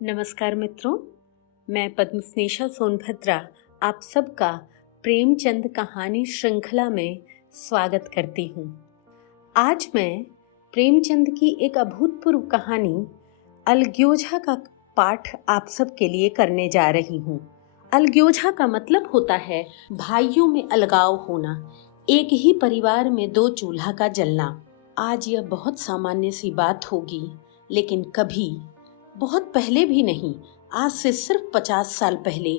नमस्कार मित्रों, मैं पद्मस्नेशा सोनभद्रा आप सबका प्रेमचंद कहानी श्रृंखला में स्वागत करती हूँ। आज मैं प्रेमचंद की एक अभूतपूर्व कहानी अलग्योझा का पाठ आप सबके लिए करने जा रही हूँ। अलग्योझा का मतलब होता है भाइयों में अलगाव होना, एक ही परिवार में दो चूल्हा का जलना। आज यह बहुत सामान्य सी बात होगी, लेकिन कभी बहुत पहले भी नहीं, आज से सिर्फ 50 साल पहले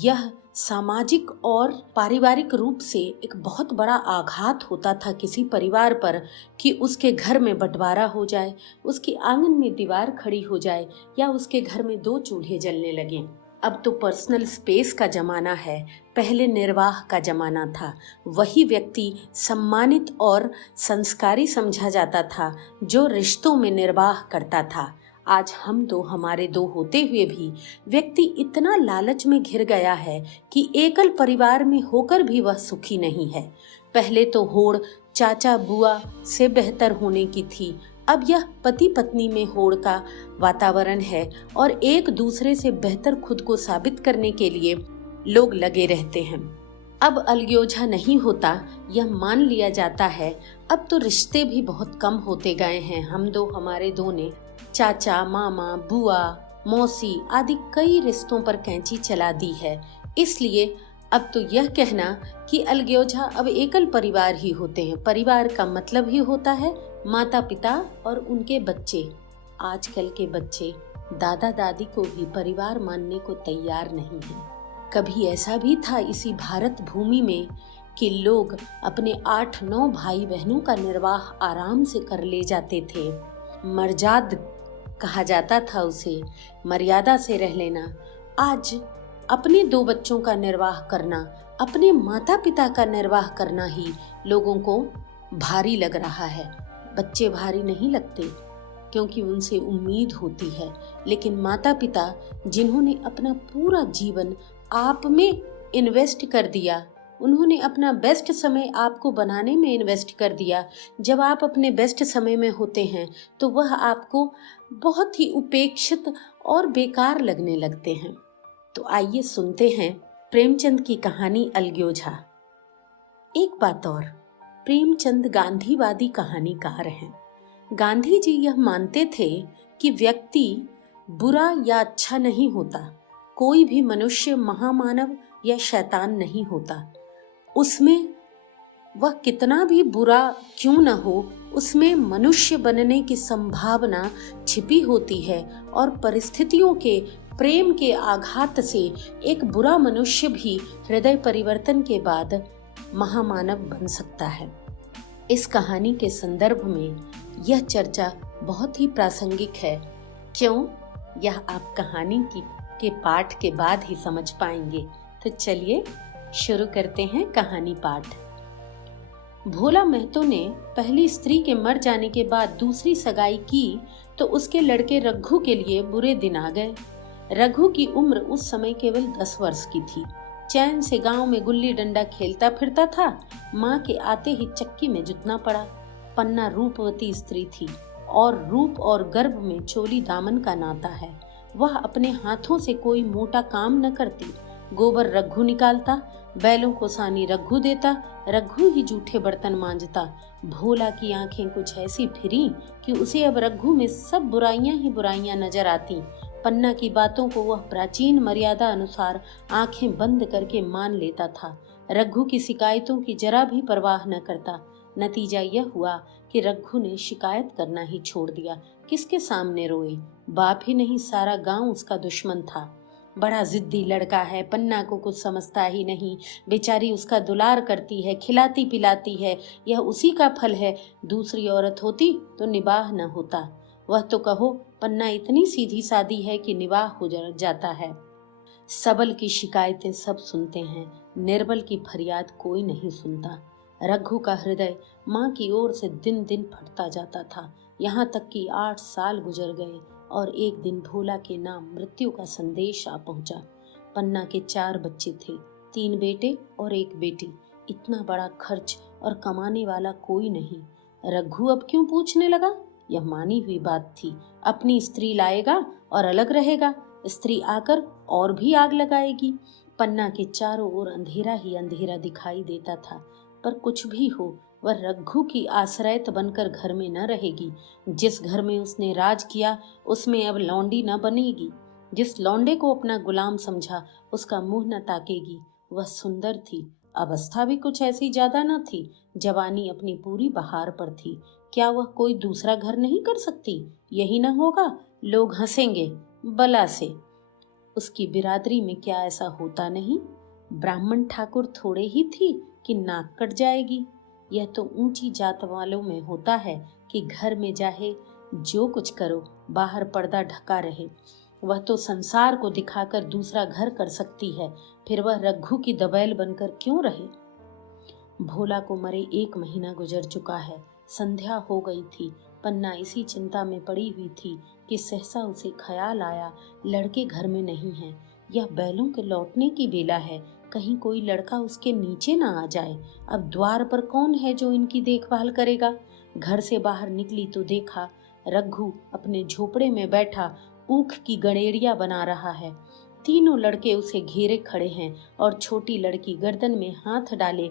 यह सामाजिक और पारिवारिक रूप से एक बहुत बड़ा आघात होता था किसी परिवार पर कि उसके घर में बंटवारा हो जाए, उसके आंगन में दीवार खड़ी हो जाए या उसके घर में दो चूल्हे जलने लगें। अब तो पर्सनल स्पेस का जमाना है, पहले निर्वाह का जमाना था। वही व्यक्ति सम्मानित और संस्कारी समझा जाता था जो रिश्तों में निर्वाह करता था। आज हम दो हमारे दो होते हुए भी व्यक्ति इतना लालच में घिर गया है कि एकल परिवार में होकर भी वह सुखी नहीं है। पहले तो होड़ चाचा बुआ से बेहतर होने की थी, अब यह पति पत्नी में होड़ का वातावरण है और एक दूसरे से बेहतर खुद को साबित करने के लिए लोग लगे रहते हैं। अब अलग्योझा नहीं होता, यह मान लिया जाता है। अब तो रिश्ते भी बहुत कम होते गए हैं। हम दो हमारे दो ने चाचा मामा बुआ मौसी आदि कई रिश्तों पर कैंची चला दी है। इसलिए अब तो यह कहना कि अलग्योझा अब एकल परिवार ही होते हैं। परिवार का मतलब ही होता है माता पिता और उनके बच्चे। आजकल के बच्चे दादा दादी को भी परिवार मानने को तैयार नहीं हैं। कभी ऐसा भी था इसी भारत भूमि में कि लोग अपने 8-9 भाई बहनों का निर्वाह आराम से कर ले जाते थे। मर्जाद कहा जाता था उसे, मर्यादा से रह लेना। आज अपने दो बच्चों का निर्वाह करना, अपने माता पिता का निर्वाह करना ही लोगों को भारी लग रहा है। बच्चे भारी नहीं लगते क्योंकि उनसे उम्मीद होती है, लेकिन माता पिता जिन्होंने अपना पूरा जीवन आप में इन्वेस्ट कर दिया, उन्होंने अपना बेस्ट समय आपको बनाने में इन्वेस्ट कर दिया। जब आप अपने बेस्ट समय में होते हैं तो वह आपको बहुत ही उपेक्षित और बेकार लगने लगते हैं। तो आइए सुनते हैं प्रेमचंद की कहानी अलग्योझा। एक बात और, प्रेमचंद गांधीवादी कहानीकार हैं। गांधी जी यह मानते थे कि व्यक्ति बुरा या अच्छा नहीं होता, कोई भी मनुष्य महामानव या शैतान नहीं होता। उसमें वह कितना भी बुरा क्यों न हो, उसमें मनुष्य बनने की संभावना छिपी होती है और परिस्थितियों के प्रेम के आघात से एक बुरा मनुष्य भी हृदय परिवर्तन के बाद महामानव बन सकता है। इस कहानी के संदर्भ में यह चर्चा बहुत ही प्रासंगिक है। क्यों, यह आप कहानी के पाठ के बाद ही समझ पाएंगे। तो चलिए शुरू करते हैं कहानी पाठ। भोला महतो ने पहली स्त्री के मर जाने के बाद दूसरी सगाई की तो उसके लड़के रघु के लिए बुरे दिन आ गए। रघु की उम्र उस समय केवल 10 वर्ष की थी। चैन से गांव में गुल्ली डंडा खेलता फिरता था। माँ के आते ही चक्की में जुटना पड़ा। पन्ना रूपवती स्त्री थी और रूप और गर्भ में चोली दामन का नाता है। वह अपने हाथों से कोई मोटा काम न करती। गोबर रघु निकालता, बैलों को सानी रघु देता, रघु ही जूठे बर्तन मांजता। भोला की आंखें कुछ ऐसी फिरी कि उसे अब रघु में सब बुराइयां ही बुराइयां नजर आती। पन्ना की बातों को वह प्राचीन मर्यादा अनुसार आंखें बंद करके मान लेता था। रघु की शिकायतों की जरा भी परवाह न करता। नतीजा यह हुआ कि रघु ने शिकायत करना ही छोड़ दिया। किसके सामने रोए? बाप ही नहीं, सारा गांव उसका दुश्मन था। बड़ा जिद्दी लड़का है, पन्ना को कुछ समझता ही नहीं। बेचारी उसका दुलार करती है, खिलाती पिलाती है, यह उसी का फल है। दूसरी औरत होती तो निबाह न होता। वह तो कहो पन्ना इतनी सीधी सादी है कि निबाह हो जाता है। सबल की शिकायतें सब सुनते हैं, निर्बल की फरियाद कोई नहीं सुनता। रघु का हृदय माँ की ओर से दिन दिन फटता जाता था। यहाँ तक कि 8 साल गुजर गए और एक दिन भोला के नाम मृत्यु का संदेश आ पहुंचा। पन्ना के 4 बच्चे थे, 3 बेटे और 1 बेटी। इतना बड़ा खर्च और कमाने वाला कोई नहीं। रघु अब क्यों पूछने लगा? यह मानी हुई बात थी। अपनी स्त्री लाएगा और अलग रहेगा, स्त्री आकर और भी आग लगाएगी। पन्ना के चारों ओर अंधेरा ही अंधेरा दिखाई देता था, पर कुछ भी हो वह रघु की आश्रयत बनकर घर में न रहेगी। जिस घर में उसने राज किया उसमें अब लौंडी न बनेगी। जिस लौंडे को अपना गुलाम समझा उसका मुंह न ताकेगी। वह सुंदर थी, अवस्था भी कुछ ऐसी ज्यादा न थी, जवानी अपनी पूरी बहार पर थी। क्या वह कोई दूसरा घर नहीं कर सकती? यही न होगा, लोग हंसेंगे बला से। उसकी बिरादरी में क्या ऐसा होता नहीं? ब्राह्मण ठाकुर थोड़े ही थी कि नाक कट जाएगी। यह तो ऊंची जात वालों में होता है कि घर में चाहे जो कुछ करो, बाहर पर्दा ढका रहे। वह तो संसार को दिखाकर दूसरा घर कर सकती है, फिर वह रघु की दबैल बनकर क्यों रहे? भोला को मरे 1 महीना गुजर चुका है। संध्या हो गई थी। पन्ना इसी चिंता में पड़ी हुई थी कि सहसा उसे ख्याल आया, लड़के घर में नहीं हैं। यह बैलों के लौटने की बेला है, कहीं कोई लड़का उसके नीचे ना आ जाए। अब द्वार पर कौन है जो इनकी देखभाल करेगा? घर से बाहर निकली तो देखा रघु अपने झोपड़े में बैठा ऊख की गणेड़िया बना रहा है। तीनों लड़के उसे घेरे खड़े हैं और छोटी लड़की गर्दन में हाथ डाले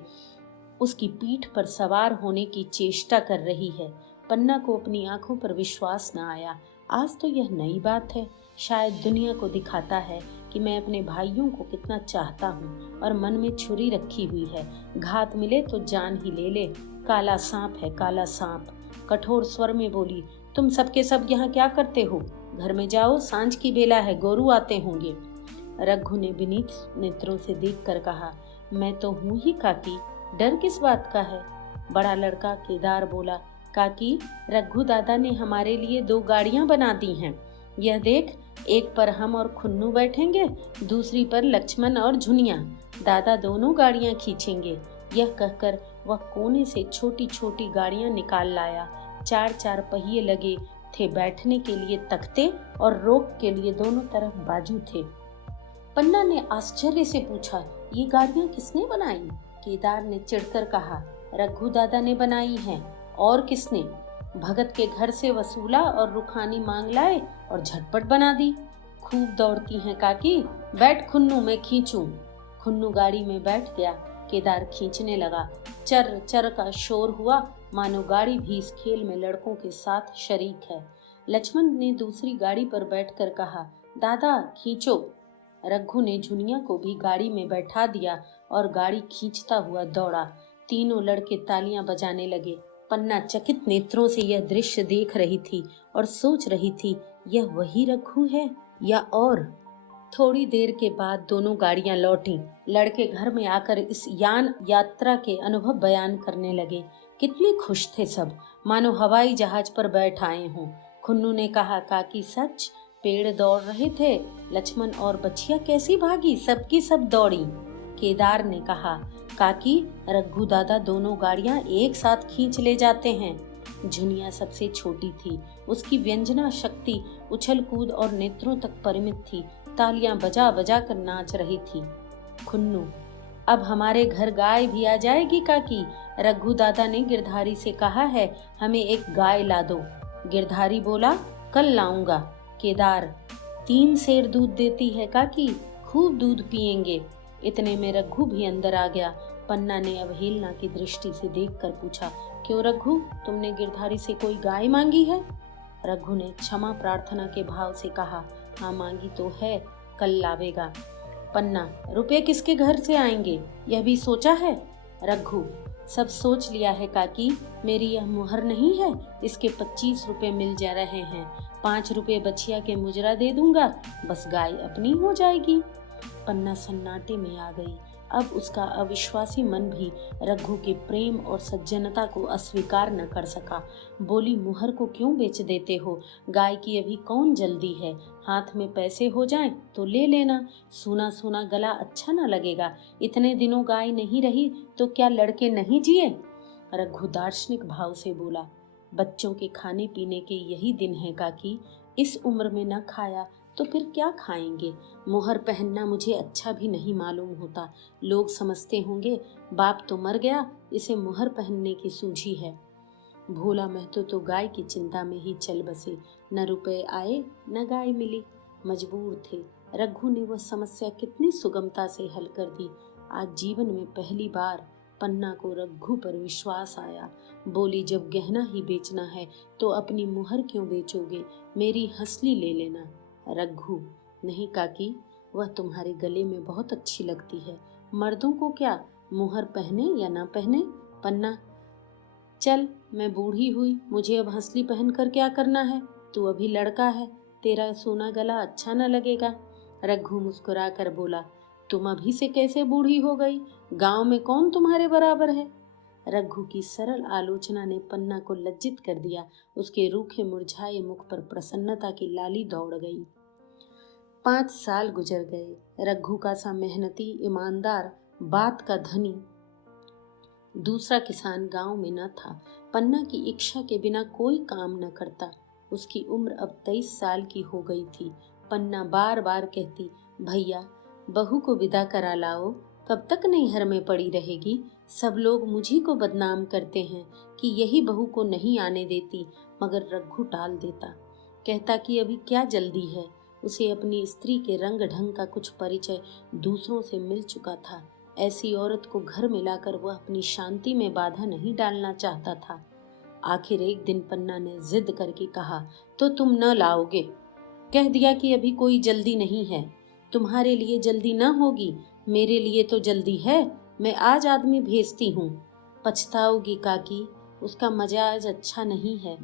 उसकी पीठ पर सवार होने की चेष्टा कर रही है। पन्ना को अपनी आंखों पर विश्वास न आया। आज तो यह नई बात है। शायद दुनिया को दिखाता है कि मैं अपने भाइयों को कितना चाहता हूँ और मन में छुरी रखी हुई है। घात मिले तो जान ही ले ले। काला सांप है, काला सांप। कठोर स्वर में बोली, तुम सबके सब यहाँ क्या करते हो? घर में जाओ, सांझ की बेला है, गोरू आते होंगे। रघु ने विनीत नेत्रों से देखकर कहा, मैं तो हूँ ही काकी, डर किस बात का है? बड़ा लड़का केदार बोला, काकी, रघु दादा ने हमारे लिए 2 गाड़ियां बना दी हैं। यह देख, एक पर हम और खुन्नू बैठेंगे, दूसरी पर लक्ष्मण और झुनिया। दादा दोनों गाड़ियां खींचेंगे। यह कहकर वह कोने से छोटी छोटी गाड़ियां निकाल लाया। 4-4 पहिए लगे थे, बैठने के लिए तख्ते और रोक के लिए दोनों तरफ बाजू थे। पन्ना ने आश्चर्य से पूछा, ये गाड़ियां किसने बनाई? केदार ने चिढ़कर कहा, रघु दादा ने बनाई हैं। और किसने? भगत के घर से वसूला और रुखानी मांग लाए और झटपट बना दी। खूब दौड़ती हैं काकी, बैठ खुन्नू, मैं खींचूं। खुन्नू गाड़ी में बैठ गया। केदार खींचने लगा। चर चर का शोर हुआ, मानो गाड़ी भी इस खेल में लड़कों के साथ शरीक है। लक्ष्मण ने दूसरी गाड़ी पर बैठकर कहा, दादा खींचो। रघु ने झुनिया को भी गाड़ी में बैठा दिया और गाड़ी खींचता हुआ दौड़ा। तीनों लड़के तालियां बजाने लगे। पन्ना चकित नेत्रों से यह दृश्य देख रही थी और सोच रही थी, यह वही रघु है या और? थोड़ी देर के बाद दोनों गाड़ियां लौटीं। लड़के घर में आकर इस यान यात्रा के अनुभव बयान करने लगे। कितने खुश थे सब, मानो हवाई जहाज पर बैठ आए हों। खुन्नू ने कहा, काकी सच, पेड़ दौड़ रहे थे, लक्ष्मण और बछिया कैसी भागी, सबकी सब दौड़ी। केदार ने कहा, काकी, रघु दादा दोनों गाड़ियां एक साथ खींच ले जाते हैं। झुनिया सबसे छोटी थी। उसकी व्यंजना शक्ति उछल कूद और नेत्रों तक परिमित थी। तालियां बजा बजा कर नाच रही थी। खुन्नू, अब हमारे घर गाय भी आ जाएगी काकी। रघु दादा ने गिरधारी से कहा है, हमें एक गाय ला दो। गिरधारी बोला, कल लाऊंगा। केदार, 3 सेर दूध देती है काकी, खूब दूध पिएंगे। इतने में रघु भी अंदर आ गया। पन्ना ने अवहेलना की दृष्टि से देखकर पूछा, क्यों रघु, तुमने गिरधारी से कोई गाय मांगी है? रघु ने क्षमा प्रार्थना के भाव से कहा, हाँ मांगी तो है, कल लावेगा। पन्ना, रुपए किसके घर से आएंगे, यह भी सोचा है? रघु, सब सोच लिया है काकी, मेरी यह मुहर नहीं है, इसके 25 रुपए मिल जा रहे हैं। 5 रुपए बछिया के मुजरा दे दूंगा, बस गाय अपनी हो जाएगी। पन्ना सन्नाटे में आ गई। अब उसका अविश्वासी मन भी रघु के प्रेम और सज्जनता को अस्वीकार न कर सका। बोली, मुहर को क्यों बेच देते हो? गाय की अभी कौन जल्दी है, हाथ में पैसे हो जाएं तो ले लेना। सूना सूना गला अच्छा न लगेगा। इतने दिनों गाय नहीं रही तो क्या लड़के नहीं जिए? रघु दार्शनिक भाव से बोला, बच्चों के खाने पीने के यही दिन है काकी, इस उम्र में न खाया तो फिर क्या खाएंगे? मुहर पहनना मुझे अच्छा भी नहीं मालूम होता। लोग समझते होंगे बाप तो मर गया, इसे मुहर पहनने की सूझी है। भोला महतो तो गाय की चिंता में ही चल बसे। न रुपए आए न गाय मिली, मजबूर थे। रघु ने वह समस्या कितनी सुगमता से हल कर दी। आज जीवन में पहली बार पन्ना को रघु पर विश्वास आया। बोली, जब गहना ही बेचना है तो अपनी मुहर क्यों बेचोगे, मेरी हंसली ले लेना। रघु, नहीं काकी, वह तुम्हारे गले में बहुत अच्छी लगती है। मर्दों को क्या, मुहर पहने या ना पहने। पन्ना, चल, मैं बूढ़ी हुई, मुझे अब हंसली पहन कर क्या करना है। तू अभी लड़का है, तेरा सोना गला अच्छा न लगेगा। रघु मुस्कुरा कर बोला, तुम अभी से कैसे बूढ़ी हो गई, गांव में कौन तुम्हारे बराबर है। रघु की सरल आलोचना ने पन्ना को लज्जित कर दिया। उसके रूखे मुरझाए मुख पर प्रसन्नता की लाली दौड़ गई। 5 साल गुजर गए। रघु का सा मेहनती, ईमानदार, बात का धनी दूसरा किसान गांव में न था। पन्ना की इच्छा के बिना कोई काम न करता। उसकी उम्र अब 23 साल की हो गई थी। पन्ना बार बार कहती, भैया, बहू को विदा करा लाओ, कब तक नैहर में पड़ी रहेगी। सब लोग मुझी को बदनाम करते हैं कि यही बहू को नहीं आने देती, मगर रघु टाल देता। कहता कि अभी क्या जल्दी है। उसे अपनी स्त्री के रंग ढंग का कुछ परिचय दूसरों से मिल चुका था। ऐसी औरत को घर में लाकर वह अपनी शांति में बाधा नहीं डालना चाहता था। आखिर एक दिन पन्ना ने जिद करके कहा, तो तुम न लाओगे। कह दिया कि अभी कोई जल्दी नहीं है। तुम्हारे लिए जल्दी न होगी, मेरे लिए तो जल्दी है। मैं आज आदमी भेजती हूँ। पछताओगी काकी, उसका मजाज अच्छा नहीं है।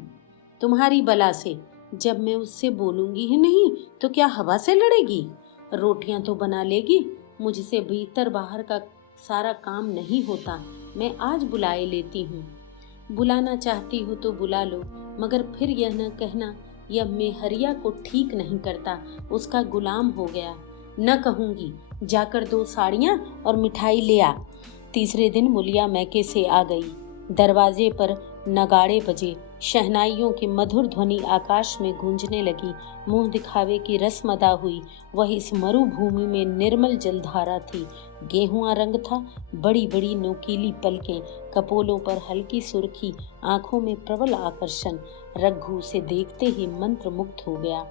तुम्हारी बला से, जब मैं उससे बोलूंगी ही नहीं तो क्या हवा से लड़ेगी। रोटियां तो बना लेगी, मुझसे भीतर बाहर का सारा काम नहीं होता। मैं आज बुलाए लेती हूँ। बुलाना चाहती हो तो बुला लो, मगर फिर यह न कहना यह मेहरिया को ठीक नहीं करता, उसका गुलाम हो गया। न कहूँगी, जाकर 2 साड़ियाँ और मिठाई ले आ। तीसरे दिन मुलिया मैके से आ गई। दरवाजे पर नगाड़े बजे, शहनाइयों की मधुर ध्वनि आकाश में गूंजने लगी। मुंह दिखावे की रस्म अदा हुई। वह इस मरुभूमि में निर्मल जलधारा थी। गेहुआ रंग था, बड़ी बड़ी नोकीली पलकें, कपोलों पर हल्की सुर्खी, आंखों में प्रबल आकर्षण। रघु उसे देखते ही मंत्र मुग्ध हो गया।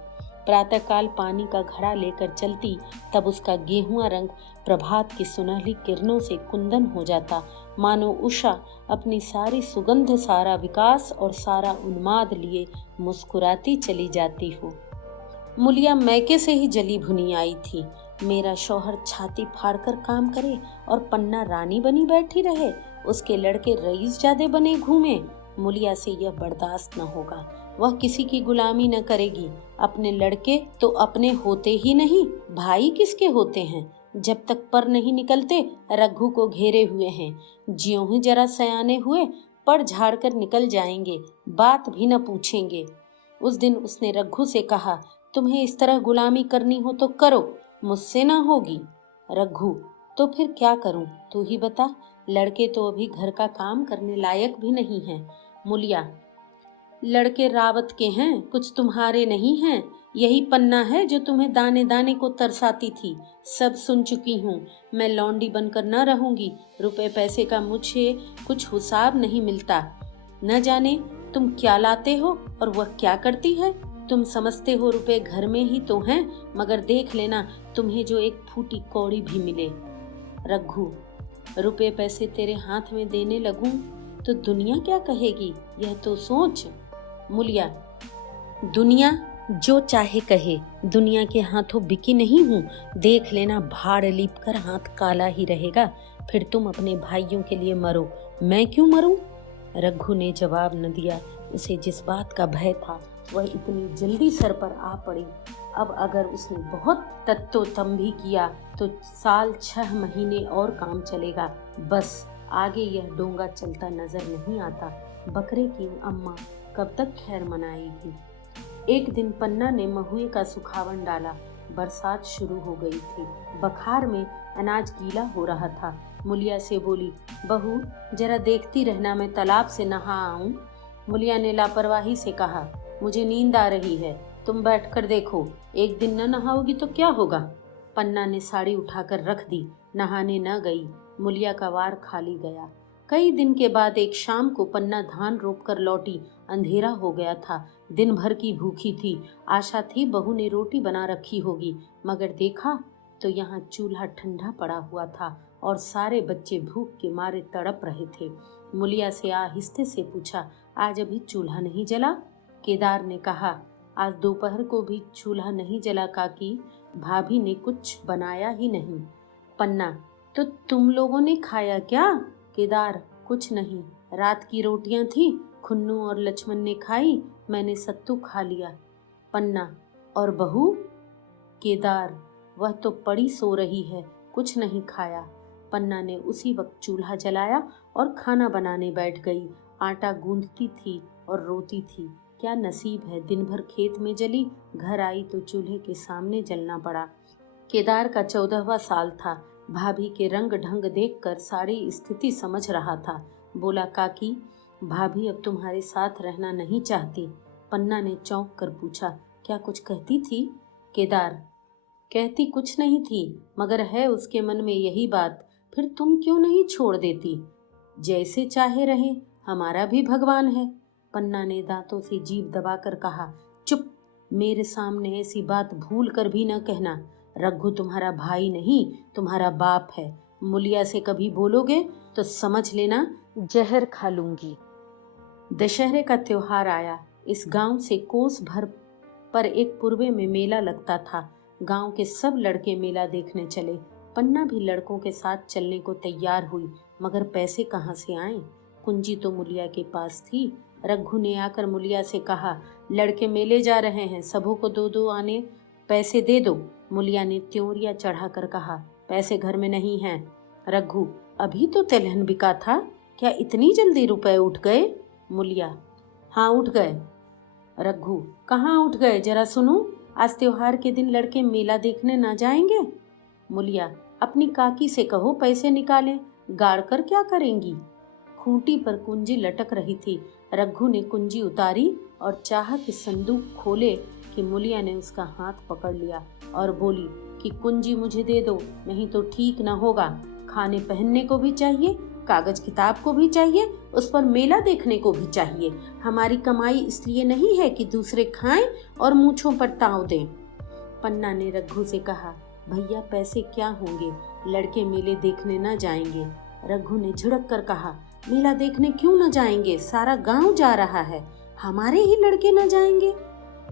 प्रातःकाल पानी का घड़ा लेकर चलती, तब उसका गेहुआ रंग प्रभात की सुनहली किरणों से कुंदन हो जाता, मानो उषा अपनी सारी सुगंध, सारा विकास और सारा उन्माद लिए मुस्कुराती चली जाती हो। मुलिया मैके से ही जली भुनी आई थी। मेरा शौहर छाती फाड़कर काम करे और पन्ना रानी बनी बैठी रहे, उसके लड़के रईस जादे बने घूमे। मुलिया से यह बर्दाश्त न होगा। वह किसी की गुलामी न करेगी। अपने लड़के तो अपने होते ही नहीं, भाई किसके होते हैं। जब तक पर नहीं निकलते रघु को घेरे हुए हैं। ज्यों ही जरा सयाने हुए पड़ झाड़ कर निकल जाएंगे, बात भी न पूछेंगे। उस दिन उसने रघु से कहा, तुम्हें इस तरह गुलामी करनी हो तो करो, मुझसे ना होगी। रघु, तो फिर क्या करूं, तू ही बता। लड़के तो अभी घर का काम करने लायक भी नहीं हैं। मुलिया, लड़के रावत के हैं, कुछ तुम्हारे नहीं हैं। यही पन्ना है जो तुम्हें दाने दाने को तरसाती थी। सब सुन चुकी हूँ। मैं लौंडी बनकर न रहूंगी। रुपए पैसे का मुझे कुछ हिसाब नहीं मिलता। न जाने तुम क्या लाते हो और वह क्या करती है। तुम समझते हो रुपए घर में ही तो हैं, मगर देख लेना तुम्हें जो एक फूटी कौड़ी भी मिले। रघु, रुपए पैसे तेरे हाथ में देने लगूं तो दुनिया क्या कहेगी, यह तो सोच। मुलिया, दुनिया जो चाहे कहे, दुनिया के हाथों बिकी नहीं हूँ। देख लेना भाड़ लीप कर हाथ काला ही रहेगा। फिर तुम अपने भाइयों के लिए मरो, मैं क्यों मरूं। रघु ने जवाब न दिया। उसे जिस बात का भय था वह इतनी जल्दी सर पर आ पड़ी। अब अगर उसने बहुत तत्वतम भी किया तो 6 महीने और काम चलेगा। बस आगे यह डोंगा चलता नजर नहीं आता। बकरे की अम्मा कब तक खैर मनाएगी। एक दिन पन्ना ने महुए का सुखावन डाला। बरसात शुरू हो गई थी। बखार में अनाज गीला हो रहा था। मुलिया से बोली, बहू जरा देखती रहना, मैं तालाब से नहा आऊं। मुलिया ने लापरवाही से कहा, मुझे नींद आ रही है, तुम बैठकर देखो। एक दिन न नहाओगी तो क्या होगा। पन्ना ने साड़ी उठाकर रख दी, नहाने न गई। मुलिया का वार खाली गया। कई दिन के बाद एक शाम को पन्ना धान रोप कर लौटी। अंधेरा हो गया था। दिन भर की भूखी थी। आशा थी बहू ने रोटी बना रखी होगी, मगर देखा तो यहाँ चूल्हा ठंडा पड़ा हुआ था और सारे बच्चे भूख के मारे तड़प रहे थे। मुलिया से आहिस्ते से पूछा, आज अभी चूल्हा नहीं जला? केदार ने कहा, आज दोपहर को भी चूल्हा नहीं जला काकी, भाभी ने कुछ बनाया ही नहीं। पन्ना, तो तुम लोगों ने खाया क्या? केदार, कुछ नहीं, रात की रोटियां थी, खुन्नू और लक्ष्मण ने खाई, मैंने सत्तू खा लिया। पन्ना, और बहू? केदार, वह तो पड़ी सो रही है, कुछ नहीं खाया। पन्ना ने उसी वक्त चूल्हा जलाया और खाना बनाने बैठ गई। आटा गूंथती थी और रोती थी। क्या नसीब है, दिन भर खेत में जली, घर आई तो चूल्हे के सामने जलना पड़ा। केदार का 14वां साल था। भाभी के रंग ढंग देखकर सारी स्थिति समझ रहा था। बोला, काकी, भाभी अब तुम्हारे साथ रहना नहीं चाहती। पन्ना ने चौंक कर पूछा, क्या कुछ कहती थी? केदार, कहती कुछ नहीं थी, मगर है उसके मन में यही बात। फिर तुम क्यों नहीं छोड़ देती? जैसे चाहे रहे, हमारा भी भगवान है। पन्ना ने दांतों से जीभ दबाकर कहा, चुप, मेरे सामने ऐसी बात भूल कर भी न कहना। रघु तुम्हारा भाई नहीं, तुम्हारा बाप है। मुलिया से कभी बोलोगे तो समझ लेना जहर खा लूंगी। दशहरे का त्योहार आया। इस गांव से कोस भर पर एक पूर्वे में मेला लगता था। गांव के सब लड़के मेला देखने चले। पन्ना भी लड़कों के साथ चलने को तैयार हुई, मगर पैसे कहाँ से आए? कुंजी तो मुलिया के पास थी। रघु ने आकर मुलिया से कहा, लड़के मेले जा रहे हैं, सबों को 2-2 आने पैसे दे दो। मुलिया ने त्योरिया चढ़ाकर कहा, पैसे घर में नहीं हैं। रघु, अभी तो तिलहन बिका था, क्या इतनी जल्दी रुपए उठ गए? मुलिया, हाँ उठ गए। रघु, कहाँ उठ गए, जरा सुनो। आज त्योहार के दिन लड़के मेला देखने ना जाएंगे? मुलिया, अपनी काकी से कहो पैसे निकालें, गाड़ कर क्या करेंगी? खूंटी पर कुंजी लटक रही थी। रघु ने कुंजी उतारी और चाहा कि संदूक खोले कि मुलिया ने उसका हाथ पकड़ लिया और बोली कि कुंजी मुझे दे दो, नहीं तो ठीक न होगा। खाने पहनने को भी चाहिए, कागज किताब को भी चाहिए, उस पर मेला देखने को भी चाहिए। हमारी कमाई इसलिए नहीं है कि दूसरे खाएं और मूंछों पर ताव दें। पन्ना ने रघु से कहा, भैया पैसे क्या होंगे, लड़के मेले देखने न जाएंगे। रघु ने झिड़क कर कहा, मेला देखने क्यों न जाएंगे, सारा गांव जा रहा है, हमारे ही लड़के न जाएंगे?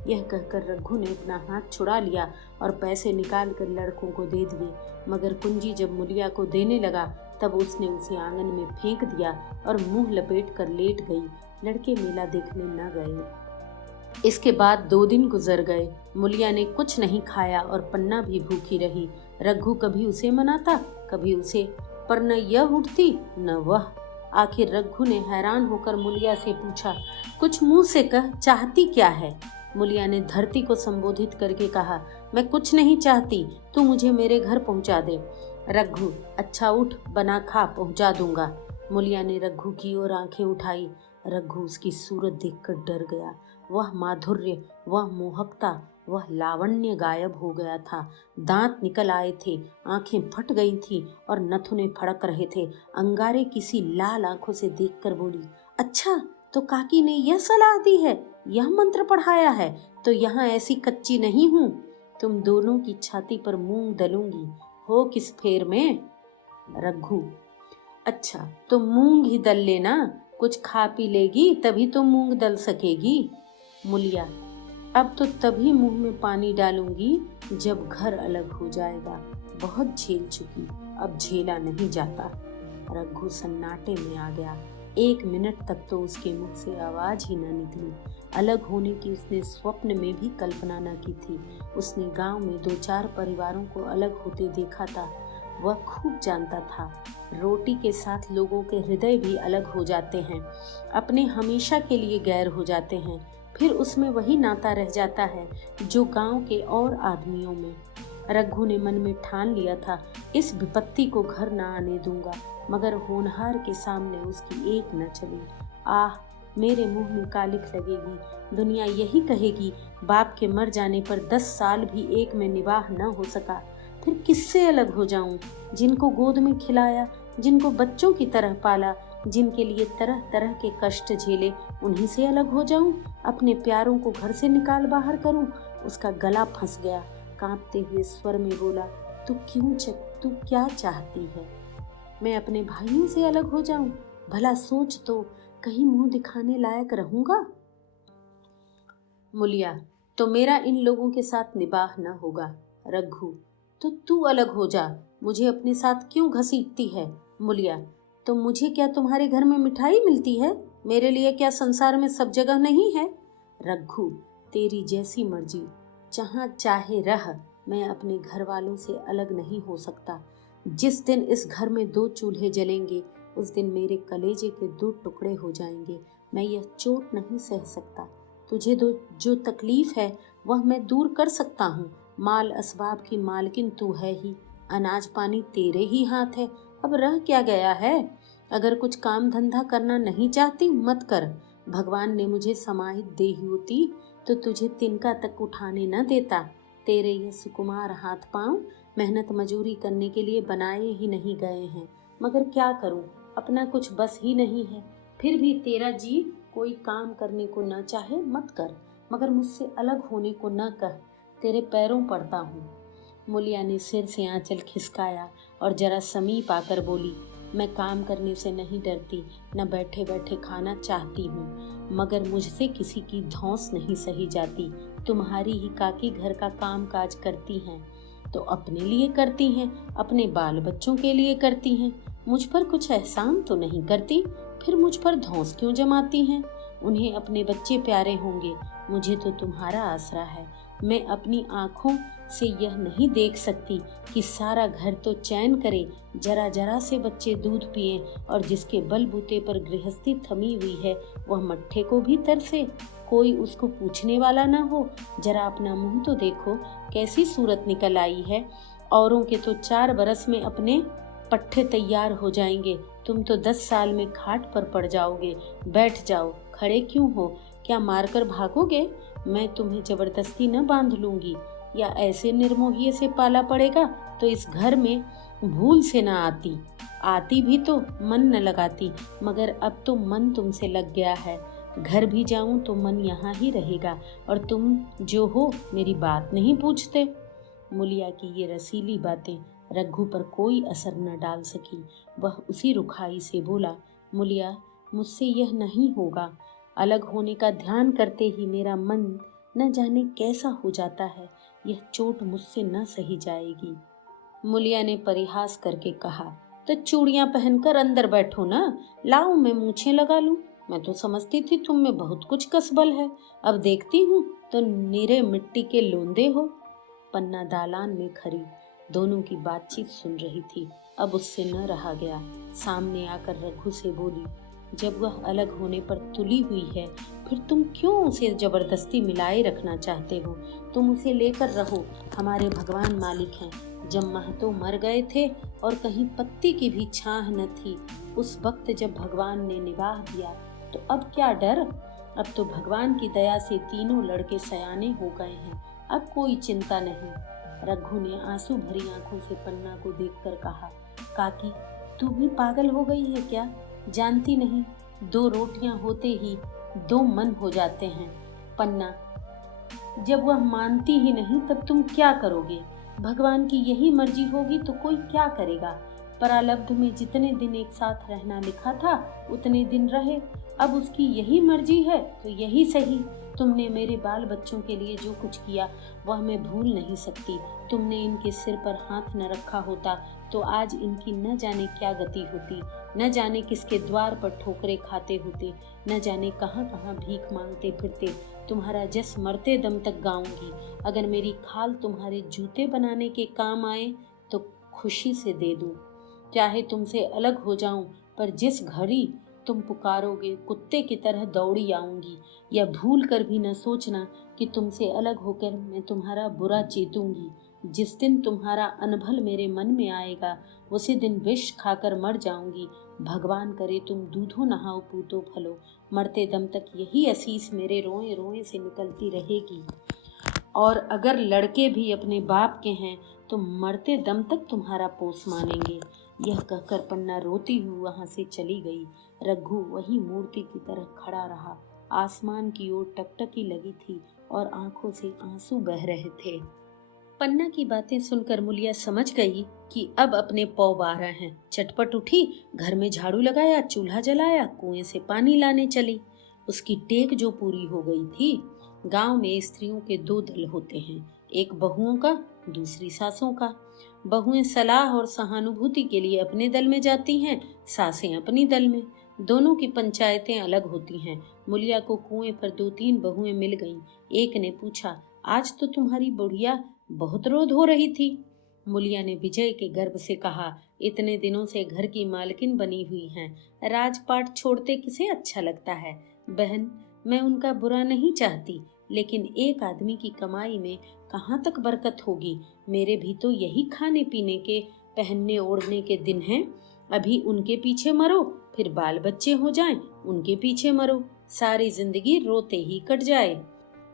यह कहकर रघु ने अपना हाथ छुड़ा लिया और पैसे निकाल कर लड़कों को दे दिए। मगर कुंजी जब मुलिया को देने लगा तब उसने उसे आंगन में फेंक दिया और मुंह लपेट कर लेट गई। लड़के मेला देखने न गए। इसके बाद 2 दिन गुजर गए। मुलिया ने कुछ नहीं खाया और पन्ना भी भूखी रही। रघु कभी उसे मनाता, कभी उसे, पर न यह उठती न वह। आखिर रघु ने हैरान होकर मुलिया से पूछा, कुछ मुंह से कह, चाहती क्या है? मुलिया ने धरती को संबोधित करके कहा, मैं कुछ नहीं चाहती, तू मुझे मेरे घर पहुंचा दे। रघु, अच्छा उठ, बना खा, पहुंचा दूंगा। मुलिया ने रघु की ओर आंखें उठाई। रघु उसकी सूरत देखकर डर गया। वह माधुर्य, वह मोहकता, वह लावण्य गायब हो गया था। दांत निकल आए थे, आंखें फट गई थीं और नथुने फड़क रहे थे। अंगारे किसी लाल आंखों से देखकर बोली, अच्छा तो काकी ने यह सलाह दी है, यह मंत्र पढ़ाया है, तो यहाँ ऐसी कच्ची नहीं हूँ। तुम दोनों की छाती पर मूंग दलूंगी, हो किस फेर में? रघु, अच्छा तो मूंग ही दल लेना, कुछ खा पी लेगी तभी तो मूंग दल सकेगी। मुलिया, अब तो तभी मुंह में पानी डालूंगी जब घर अलग हो जाएगा। बहुत झेल चुकी, अब झेला नहीं जाता। रघु सन्नाटे में आ गया। 1 मिनट तक तो उसके मुख से आवाज ही न निकली। अलग होने की उसने स्वप्न में भी कल्पना न की थी। उसने गांव में 2-4 परिवारों को अलग होते देखा था। वह खूब जानता था, रोटी के साथ लोगों के हृदय भी अलग हो जाते हैं, अपने हमेशा के लिए गैर हो जाते हैं। फिर उसमें वही नाता रह जाता है जो गांव के और आदमियों में। रघु ने मन में ठान लिया था, इस विपत्ति को घर न आने दूंगा, मगर होनहार के सामने उसकी एक न चली। आह, मेरे मुंह में कालिख लगेगी। दुनिया यही कहेगी, बाप के मर जाने पर 10 साल भी एक में निवाह न हो सका। फिर किससे अलग हो जाऊं? जिनको गोद में खिलाया, जिनको बच्चों की तरह पाला, जिनके लिए तरह तरह के कष्ट झेले, उन्हीं से अलग हो जाऊं? अपने प्यारों को घर से निकाल बाहर करूं? उसका गला फंस गया। कांपते हुए स्वर में बोला, तू क्या चाहती है? मैं अपने भाइयों से अलग हो जाऊं? भला सोच तो, कहीं मुंह दिखाने लायक रहूंगा? मुलिया, तो मेरा इन लोगों के साथ निबाह न होगा। रघु, तो तू अलग हो जा, मुझे अपने साथ क्यों घसीटती है? मुलिया, तो मुझे क्या तुम्हारे घर में मिठाई मिलती है? मेरे लिए क्या संसार में सब जगह नहीं है? रघु, तेरी जैसी मर्जी, जहाँ चाहे रह, मैं अपने घर वालों से अलग नहीं हो सकता। जिस दिन इस घर में 2 चूल्हे जलेंगे, उस दिन मेरे कलेजे के 2 टुकड़े हो जाएंगे। मैं यह चोट नहीं सह सकता। तुझे जो तकलीफ है वह मैं दूर कर सकता हूँ। माल असबाब की मालकिन तू है ही, अनाज पानी तेरे ही हाथ है। अब रह क्या गया है? अगर कुछ काम धंधा करना नहीं चाहती, मत कर। भगवान ने मुझे समाहित दी होती तो तुझे तिनका तक उठाने न देता। तेरे ये सुकुमार हाथ पांव मेहनत मजूरी करने के लिए बनाए ही नहीं गए हैं। मगर क्या करूं, अपना कुछ बस ही नहीं है। फिर भी तेरा जी कोई काम करने को न चाहे, मत कर, मगर मुझसे अलग होने को न कह। तेरे पैरों पड़ता हूँ। मुलिया ने सिर से आंचल खिसकाया और जरा समीप आकर बोली, मैं काम करने से नहीं डरती, न बैठे बैठे खाना चाहती हूँ, मगर मुझसे किसी की धौंस नहीं सही जाती। तुम्हारी ही काकी घर का काम काज करती हैं तो अपने लिए करती हैं, अपने बाल बच्चों के लिए करती हैं। मुझ पर कुछ एहसान तो नहीं करती, फिर मुझ पर धौंस क्यों जमाती हैं? उन्हें अपने बच्चे प्यारे होंगे, मुझे तो तुम्हारा आसरा है। मैं अपनी आँखों से यह नहीं देख सकती कि सारा घर तो चैन करे, जरा जरा से बच्चे दूध पिए, और जिसके बलबूते पर गृहस्थी थमी हुई है वह मट्ठे को भी तरसे। कोई उसको पूछने वाला ना हो। जरा अपना मुंह तो देखो, कैसी सूरत निकल आई है। औरों के तो 4 बरस में अपने पट्ठे तैयार हो जाएंगे, तुम तो 10 साल में खाट पर पड़ जाओगे। बैठ जाओ, खड़े क्यों हो? क्या मारकर भागोगे? मैं तुम्हें जबरदस्ती न बांध लूंगी, या ऐसे निर्मोहिए से पाला पड़ेगा तो इस घर में भूल से न आती। आती भी तो मन न लगाती, मगर अब तो मन तुमसे लग गया है। घर भी जाऊं तो मन यहाँ ही रहेगा, और तुम जो हो मेरी बात नहीं पूछते। मुलिया की ये रसीली बातें रघु पर कोई असर न डाल सकी। वह उसी रुखाई से बोला, मुलिया, मुझसे यह नहीं होगा। अलग होने का ध्यान करते ही मेरा मन न जाने कैसा हो जाता है। यह चोट मुझसे न सही जाएगी। मुलिया ने परिहास करके कहा, तो चूड़ियां पहनकर अंदर बैठो ना, लाओ मैं मूछें लगा लूं। मैं तो समझती थी तुम में बहुत कुछ कसबल है, अब देखती हूँ तो निरे मिट्टी के लोंदे हो। पन्ना दालान में खड़ी दोनों की बातचीत सुन रही थी। अब उससे न रहा गया। सामने आकर रघु से बोली, जब वह अलग होने पर तुली हुई है, फिर तुम क्यों उसे जबरदस्ती मिलाए रखना चाहते हो? तुम उसे लेकर रहो, हमारे भगवान मालिक हैं। जब महतो मर गए थे और कहीं पत्ती की भी छाह न थी, उस वक्त जब भगवान ने निबाह दिया, तो अब क्या डर? अब तो भगवान की दया से तीनों लड़के सयाने हो गए हैं, अब कोई चिंता नहीं। रघु ने आंसू भरी आंखों से पन्ना को देखकर कहा, काकी, तू भी पागल हो गई है क्या? जानती नहीं, 2 रोटियां होते ही 2 मन हो जाते हैं। पन्ना, जब वह मानती ही नहीं तब तुम क्या करोगे? भगवान की यही मर्जी होगी तो कोई क्या करेगा? परालब्ध में जितने दिन एक साथ रहना लिखा था उतने दिन रहे। अब उसकी यही मर्जी है तो यही सही। तुमने मेरे बाल बच्चों के लिए जो कुछ किया वह मैं भूल नहीं सकती। तुमने इनके सिर पर हाथ न रखा होता तो आज इनकी न जाने क्या गति होती, न जाने किसके द्वार पर ठोकरे खाते होते, न जाने कहाँ कहाँ भीख मांगते फिरते। तुम्हारा जस मरते दम तक गाऊंगी। अगर मेरी खाल तुम्हारे जूते बनाने के काम आए तो खुशी से दे दूं। चाहे तुमसे अलग हो जाऊं, पर जिस घड़ी तुम पुकारोगे कुत्ते की तरह दौड़ी आऊंगी। यह भूल कर भी न सोचना कि तुमसे अलग होकर मैं तुम्हारा बुरा चेतूंगी। जिस दिन तुम्हारा अनभल मेरे मन में आएगा उसी दिन विष खाकर मर जाऊंगी। भगवान करे तुम दूधो नहाओ पूतो फलो, मरते दम तक यही असीस मेरे रोए रोए से निकलती रहेगी। और अगर लड़के भी अपने बाप के हैं तो मरते दम तक तुम्हारा पोस मानेंगे। यह कहकर पन्ना रोती हुई वहां से चली गई। रघु वही मूर्ति की तरह खड़ा रहा। आसमान की ओर टकटकी लगी थी और आंखों से आंसू बह रहे थे। पन्ना की बातें सुनकर मुलिया समझ गई कि अब अपने पौ बारह हैं। चटपट उठी, घर में झाड़ू लगाया, चूल्हा जलाया, कुएं से पानी लाने चली। उसकी टेक जो पूरी हो गई थी। गांव में स्त्रियों के दो दल होते हैं, एक बहुओं का, दूसरी सासों का। बहुएं सलाह और सहानुभूति के लिए अपने दल में जाती हैं, सासें अपनी दल में। दोनों की पंचायतें अलग होती हैं। मुलिया को कुएं पर 2-3 बहुएं मिल गईं। एक ने पूछा, आज तो तुम्हारी बुढ़िया बहुत रोध हो रही थी। मुलिया ने विजय के गर्भ से कहा, इतने दिनों से घर की मालकिन बनी हुई हैं, राजपाट छोड़ते किसे अच्छा लगता है। बहन, मैं उनका बुरा नहीं चाहती, लेकिन एक आदमी की कमाई में कहाँ तक बरकत होगी। मेरे भी तो यही खाने पीने के, पहनने ओढ़ने के दिन हैं। अभी उनके पीछे मरो, फिर बाल बच्चे हो जाएं, उनके पीछे मरो, सारी जिंदगी रोते ही कट जाए।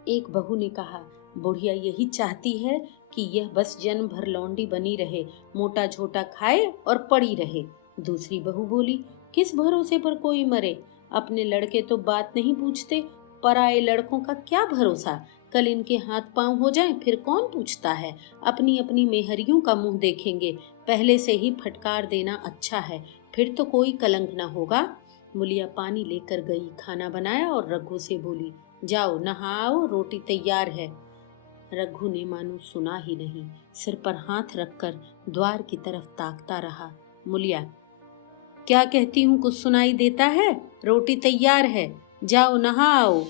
एक बहू ने कहा, बुढ़िया यही चाहती है कि यह बस जन्म भर लौंडी बनी रहे, मोटा झोटा खाए और पड़ी रहे। दूसरी बहू बोली, किस भरोसे पर कोई मरे। अपने लड़के तो बात नहीं पूछते, पराए लड़कों का क्या भरोसा। कल इनके हाथ पांव हो जाएं, फिर कौन पूछता है। अपनी अपनी मेहरियों का मुंह देखेंगे। पहले से ही फटकार देना अच्छा है, फिर तो कोई कलंक न होगा। मुलिया पानी लेकर गई, खाना बनाया और रघु से बोली, जाओ नहाओ, रोटी तैयार है। रघु ने मानो सुना ही नहीं, सिर पर हाथ रखकर द्वार की तरफ ताकता रहा। मुलिया, क्या कहती हूँ कुछ सुनाई देता है? रोटी तैयार है, जाओ नहाओ।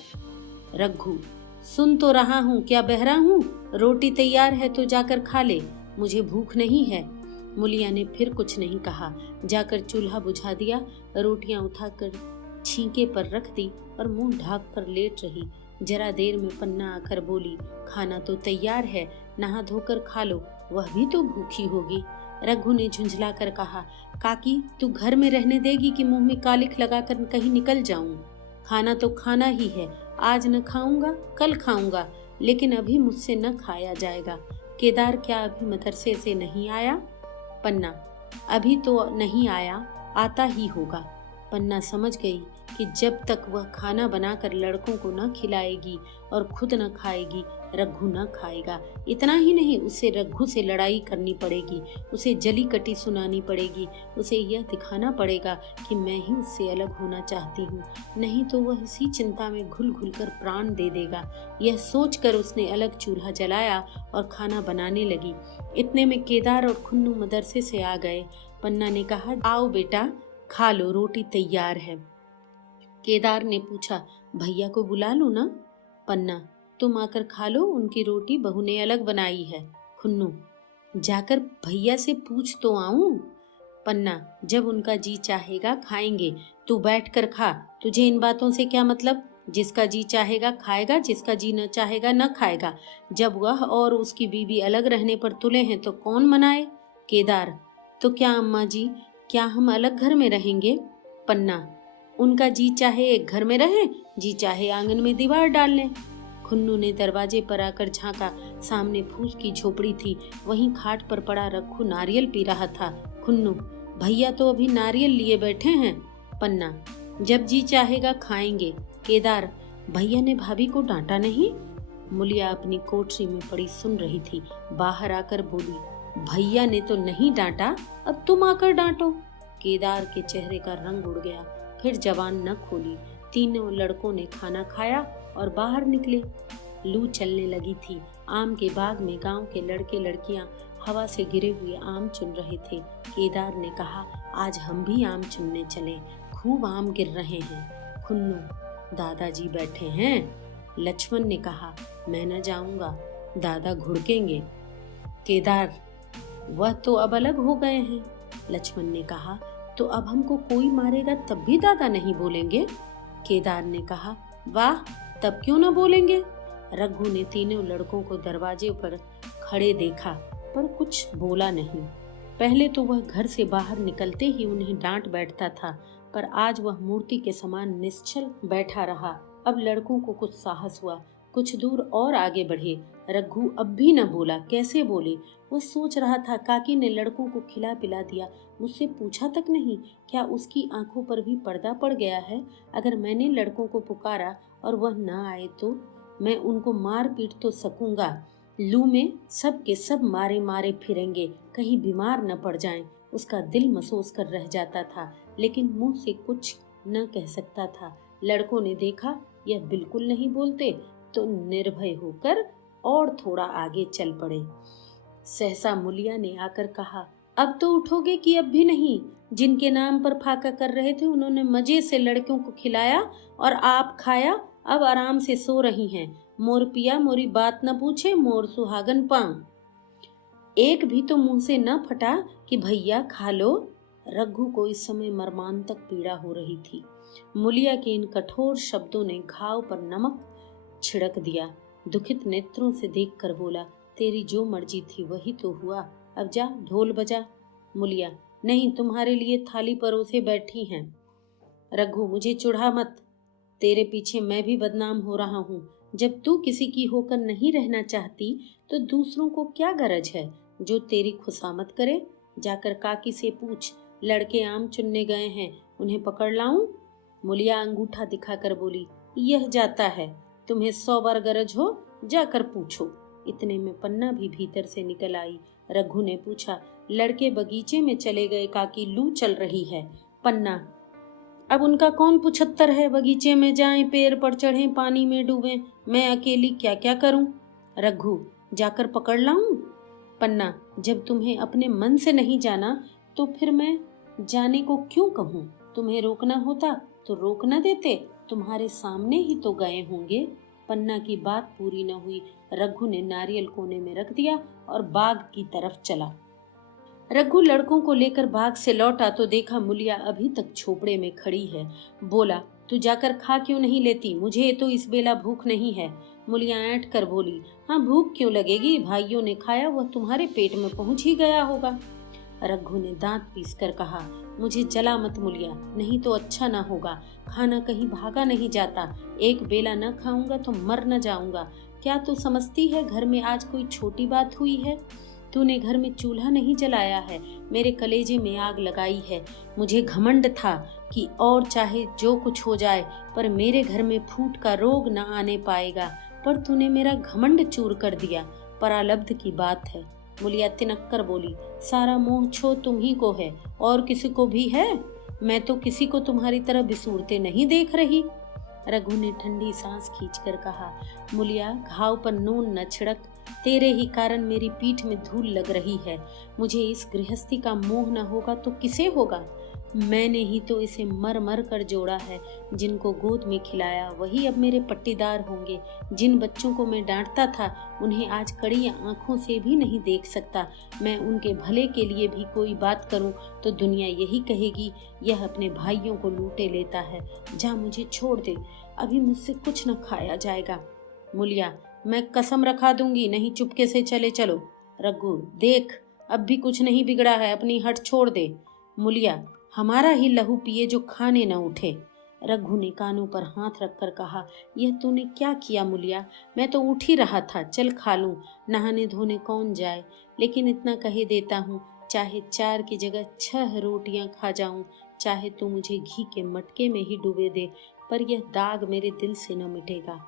रघु, सुन तो रहा हूँ, क्या बहरा हूँ? रोटी तैयार है तो जाकर खा ले, मुझे भूख नहीं है। मुलिया ने फिर कुछ नहीं कहा, जाकर चूल्हा बुझा दिया, रोटियां उठाकर छींके पर रख दी और मुंह ढाक कर लेट रही। जरा देर में पन्ना आकर बोली, खाना तो तैयार है, नहा धोकर खा लो, वह भी तो भूखी होगी। रघु ने झुंझला कर कहा, काकी तू घर में रहने देगी कि मुंह में कालिख लगाकर कहीं निकल जाऊं? खाना तो खाना ही है, आज न खाऊंगा कल खाऊंगा, लेकिन अभी मुझसे न खाया जाएगा। केदार क्या अभी मदरसे से नहीं आया? पन्ना, अभी तो नहीं आया, आता ही होगा। पन्ना समझ गई कि जब तक वह खाना बनाकर लड़कों को न खिलाएगी और खुद न खाएगी, रघु न खाएगा। इतना ही नहीं, उसे रघु से लड़ाई करनी पड़ेगी, उसे जली कटी सुनानी पड़ेगी, उसे यह दिखाना पड़ेगा कि मैं ही उससे अलग होना चाहती हूँ, नहीं तो वह इसी चिंता में घुल घुल कर प्राण दे देगा। यह सोचकर उसने अलग चूल्हा जलाया और खाना बनाने लगी। इतने में केदार और खुन्नू मदरसे से आ गए। पन्ना ने कहा, आओ बेटा खा लो, रोटी तैयार है। केदार ने पूछा, भैया को बुला लूं ना? पन्ना, तुम आकर खा लो, उनकी रोटी बहू ने अलग बनाई है। खुन्नू, जाकर भैया से पूछ तो आऊं। पन्ना, जब उनका जी चाहेगा खाएंगे, तू बैठ कर खा, तुझे इन बातों से क्या मतलब? जिसका जी चाहेगा खाएगा, जिसका जी न चाहेगा न खाएगा। जब वह और उसकी बीवी अलग रहने पर तुले हैं तो कौन मनाए? केदार, तो क्या अम्मा जी, क्या हम अलग घर में रहेंगे? पन्ना, उनका जी चाहे एक घर में रहे, जी चाहे आंगन में दीवार डाल लें। खुन्नू ने दरवाजे पर आकर झांका, सामने फूस की झोपड़ी थी, वहीं खाट पर पड़ा रघु नारियल पी रहा था। खुन्नू, भैया तो अभी नारियल लिए बैठे हैं। पन्ना, जब जी चाहेगा खाएंगे। केदार, भैया ने भाभी को डांटा नहीं? मुलिया अपनी कोठरी में पड़ी सुन रही थी, बाहर आकर बोली, भैया ने तो नहीं डांटा, अब तुम आकर डांटो। केदार के चेहरे का रंग उड़ गया, फिर जबान न खोली। तीनों लड़कों ने खाना खाया और बाहर निकले। लू चलने लगी थी। आम के बाग में गांव के लड़के लड़कियां हवा से गिरे हुए आम चुन रहे थे। केदार ने कहा, आज हम भी आम चुनने चले, खूब आम गिर रहे हैं। खुन्नू, दादाजी बैठे हैं। लक्ष्मण ने कहा, मैं न जाऊंगा, दादा घुड़केंगे। केदार, वह तो अब अलग हो गए हैं। लक्ष्मण ने कहा, तो अब हमको कोई मारेगा तब भी दादा नहीं बोलेंगे? केदार ने कहा, वाह, तब क्यों न बोलेंगे? रघु ने तीनों लड़कों को दरवाजे पर खड़े देखा पर कुछ बोला नहीं। पहले तो वह घर से बाहर निकलते ही उन्हें डांट बैठता था, पर आज वह मूर्ति के समान निश्चल बैठा रहा। अब लड़कों को कुछ साहस हुआ, कुछ दूर और आगे बढ़े। रघु अब भी न बोला। कैसे बोले? वह सोच रहा था, काकी ने लड़कों को खिला पिला दिया, मुझसे पूछा तक नहीं। क्या उसकी आंखों पर भी पर्दा पड़ गया है? अगर मैंने लड़कों को पुकारा और वह न आए तो मैं उनको मार पीट तो सकूंगा। लू में सब के सब मारे मारे फिरेंगे, कहीं बीमार न पड़ जाएं। उसका दिल महसूस कर रह जाता था, लेकिन मुंह से कुछ न कह सकता था। लड़कों ने देखा यह बिल्कुल नहीं बोलते तो निर्भय होकर और थोड़ा आगे चल पड़े। सहसा मुलिया ने आकर कहा, अब तो उठोगे कि अब भी नहीं? जिनके नाम पर फाका कर रहे थे उन्होंने मजे से लड़कों को खिलाया और आप खाया, अब आराम से सो रही हैं। मोर पिया मोरी बात न पूछे, मोर सुहागन पांव। एक भी तो मुंह से न फटा कि भैया खा लो। रघु को इस समय मर्मांतक पीड़ा हो रही थी। मुलिया के इन कठोर शब्दों ने घाव पर नमक छिड़क दिया। दुखित नेत्रों से देखकर बोला, तेरी जो मर्जी थी वही तो हुआ, अब जा ढोल बजा। मुलिया, नहीं, तुम्हारे लिए थाली परोसे बैठी हैं। रघु, मुझे चिढ़ा मत, तेरे पीछे मैं भी बदनाम हो रहा हूँ। जब तू किसी की होकर नहीं रहना चाहती तो दूसरों को क्या गरज है जो तेरी खुशामद करे? जाकर काकी से पूछ, लड़के आम चुनने गए हैं, उन्हें पकड़ लाऊं? मुलिया अंगूठा दिखाकर बोली, यह जाता है, तुम्हें 100 बार गरज हो, जाकर पूछो। इतने में पन्ना भी भीतर से निकल आई। रघु ने पूछा, लड़के बगीचे में चले गए काकी, लू चल रही है। पन्ना, अब उनका कौन पुछत्तर है? बगीचे में जाएं, पेड़ पर चढ़ें, पानी में डूबें, मैं अकेली क्या क्या करूं? रघु, जाकर पकड़ लाऊं? पन्ना, जब तुम्हें अपने मन से नहीं जाना तो फिर मैं जाने को क्यों कहूं? तुम्हें रोकना होता तो रोक न देते, तुम्हारे सामने ही तो गए होंगे। पन्ना की बात पूरी न हुई। रघु ने नारियल कोने में रख दिया और बाग की तरफ चला। रघु लड़कों को लेकर बाग से लौटा तो देखा मुलिया अभी तक झोपड़े में खड़ी है। बोला, तू जाकर खा क्यों नहीं लेती? मुझे तो इस बेला भूख नहीं है। मुलिया ऐंठ कर बोली, हाँ भूख क्यों लगेगी, भाइयों ने खाया, वह तुम्हारे पेट में पहुंच ही गया होगा। रघु ने दांत पीसकर कहा, मुझे जला मत मुलिया, नहीं तो अच्छा ना होगा। खाना कहीं भागा नहीं जाता, एक बेला न खाऊंगा तो मर न जाऊंगा। क्या तू समझती है घर में आज कोई छोटी बात हुई है? तूने घर में चूल्हा नहीं जलाया है, मेरे कलेजे में आग लगाई है। मुझे घमंड था कि और चाहे जो कुछ हो जाए पर मेरे घर में फूट का रोग न आने पाएगा, पर तूने मेरा घमंड चूर कर दिया। परालब्ध की बात है। मुलिया तिनक कर बोली, सारा मोह छो तुम ही को है, और किसी को भी है? मैं तो किसी को तुम्हारी तरह बिसूरते नहीं देख रही। रघु ने ठंडी सांस खींचकर कहा, मुलिया, घाव पर नून न छिड़क, तेरे ही कारण मेरी पीठ में धूल लग रही है। मुझे इस गृहस्थी का मोह न होगा तो किसे होगा? मैंने ही तो इसे मर मर कर जोड़ा है। जिनको गोद में खिलाया वही अब मेरे पट्टीदार होंगे। जिन बच्चों को मैं डांटता था उन्हें आज कड़ी आंखों से भी नहीं देख सकता। मैं उनके भले के लिए भी कोई बात करूं तो दुनिया यही कहेगी, यह अपने भाइयों को लूटे लेता है। जा, मुझे छोड़ दे, अभी मुझसे कुछ न खाया जाएगा। मुलिया, मैं कसम रखा दूंगी, नहीं चुपके से चले चलो। रघु, देख, अब भी कुछ नहीं बिगड़ा है, अपनी हट छोड़ दे। मुलिया, हमारा ही लहू पिए जो खाने न उठे। रघु ने कानों पर हाथ रखकर कहा, यह तूने क्या किया मुलिया? मैं तो उठ ही रहा था, चल खा लूं, नहाने धोने कौन जाए। लेकिन इतना कहे देता हूँ, चाहे 4 की जगह 6 रोटियां खा जाऊं, चाहे तू मुझे घी के मटके में ही डुबे दे, पर यह दाग मेरे दिल से न मिटेगा।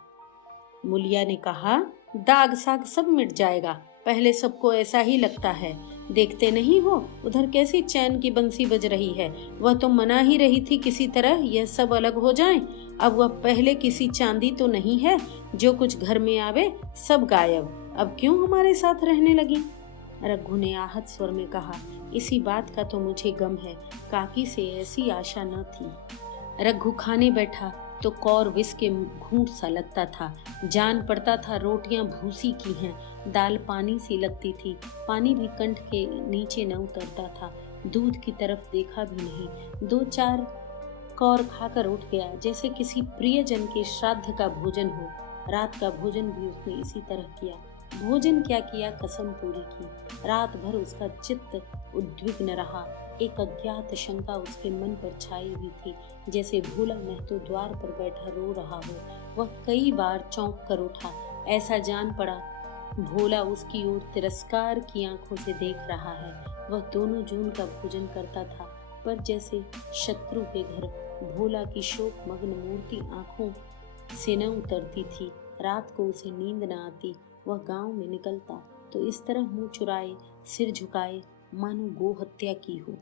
मुलिया ने कहा, दाग साग सब मिट जाएगा, पहले सबको ऐसा ही लगता है। देखते नहीं हो उधर कैसी चैन की बंसी बज रही है? वह तो मना ही रही थी किसी तरह यह सब अलग हो जाएं। अब वह पहले किसी चांदी तो नहीं है, जो कुछ घर में आवे सब गायब। अब क्यों हमारे साथ रहने लगी? रघु ने आहत स्वर में कहा, इसी बात का तो मुझे गम है, काकी से ऐसी आशा न थी। रघु खाने बैठा तो कौर विष के घूंट सा लगता था। जान पड़ता था रोटियां भूसी की हैं, दाल पानी सी लगती थी, पानी भी कंठ के नीचे न उतरता था। दूध की तरफ देखा भी नहीं। 2-4 कौर खाकर उठ गया, जैसे किसी प्रियजन के श्राद्ध का भोजन हो। रात का भोजन भी उसने इसी तरह किया। भोजन क्या किया, कसम पूरी की। रात भर उसका चित्त उद्विग्न रहा। एक अज्ञात शंका उसके मन पर छाई हुई थी, जैसे भोला महतो द्वार पर बैठा रो रहा हो। वह कई बार चौंक कर उठा। ऐसा जान पड़ा भोला उसकी ओर तिरस्कार की आंखों से देख रहा है। वह दोनों जून का भोजन करता था, पर जैसे शत्रु के घर भोला की शोक मग्न मूर्ति आंखों से न उतरती थी। रात को उसे नींद न आती। वह गांव में निकलता तो इस तरह मुंह चुराए, सिर झुकाए, मानो गो हत्या की हो।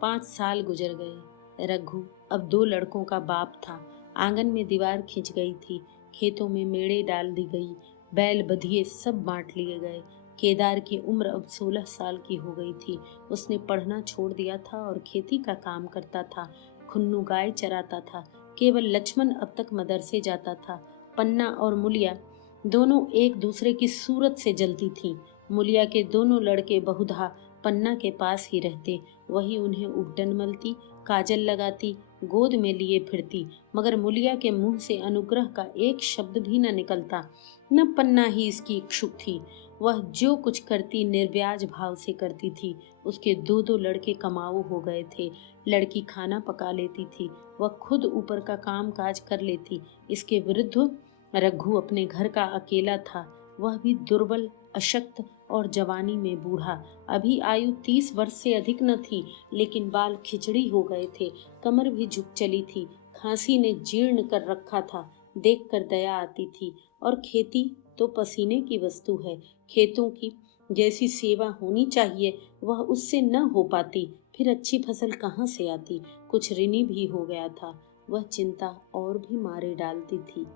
5 साल गुजर गए। रघु अब 2 लड़कों का बाप था। आंगन में दीवार खिंच गई थी, खेतों में मेड़े डाल दी गई, बैल बधिये सब बांट लिए गए। केदार की उम्र अब 16 साल की हो गई थी। उसने पढ़ना छोड़ दिया था और खेती का काम करता था। खुन्नू गाय चराता था। केवल लक्ष्मण अब तक मदरसे जाता था। पन्ना और मुलिया दोनों एक दूसरे की सूरत से जलती थीं। मुलिया के दोनों लड़के बहुधा पन्ना के पास ही रहते। वही उन्हें उबटन मलती, काजल लगाती, गोद में लिए फिरती, मगर मुलिया के मुंह से अनुग्रह का एक शब्द भी न निकलता। न पन्ना ही इसकी इच्छुक थी। वह जो कुछ करती निर्व्याज भाव से करती थी। उसके 2 लड़के कमाऊ हो गए थे। लड़की खाना पका लेती थी, वह खुद ऊपर का काम काज कर लेती। इसके विरुद्ध रघु अपने घर का अकेला था। वह भी दुर्बल, अशक्त और जवानी में बूढ़ा। अभी आयु 30 वर्ष से अधिक न थी, लेकिन बाल खिचड़ी हो गए थे, कमर भी झुक चली थी, खांसी ने जीर्ण कर रखा था। देखकर दया आती थी। और खेती तो पसीने की वस्तु है। खेतों की जैसी सेवा होनी चाहिए वह उससे न हो पाती, फिर अच्छी फसल कहाँ से आती। कुछ ऋणी भी हो गया था। वह चिंता और भी मारे डालती थी।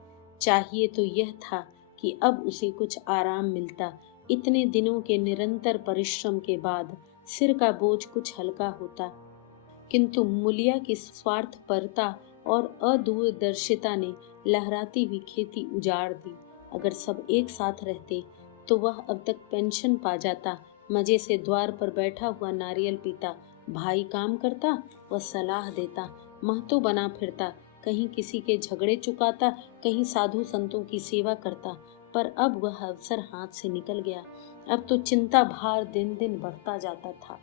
चाहिए तो यह था कि अब उसे कुछ आराम मिलता। इतने दिनों के निरंतर परिश्रम के बाद सिर का बोझ कुछ हल्का होता, किंतु मुलिया की स्वार्थपरता और अदूरदर्शिता ने लहराती हुई खेती उजाड़ दी। अगर सब एक साथ रहते तो वह अब तक पेंशन पा जाता। मजे से द्वार पर बैठा हुआ नारियल पीता। भाई काम करता, वह सलाह देता, महतो बना फिरता, कहीं किसी के झगड़े चुकाता, कहीं साधु संतों की सेवा करता। पर अब वह अवसर हाथ से निकल गया। अब तो चिंता भार दिन दिन बढ़ता जाता था।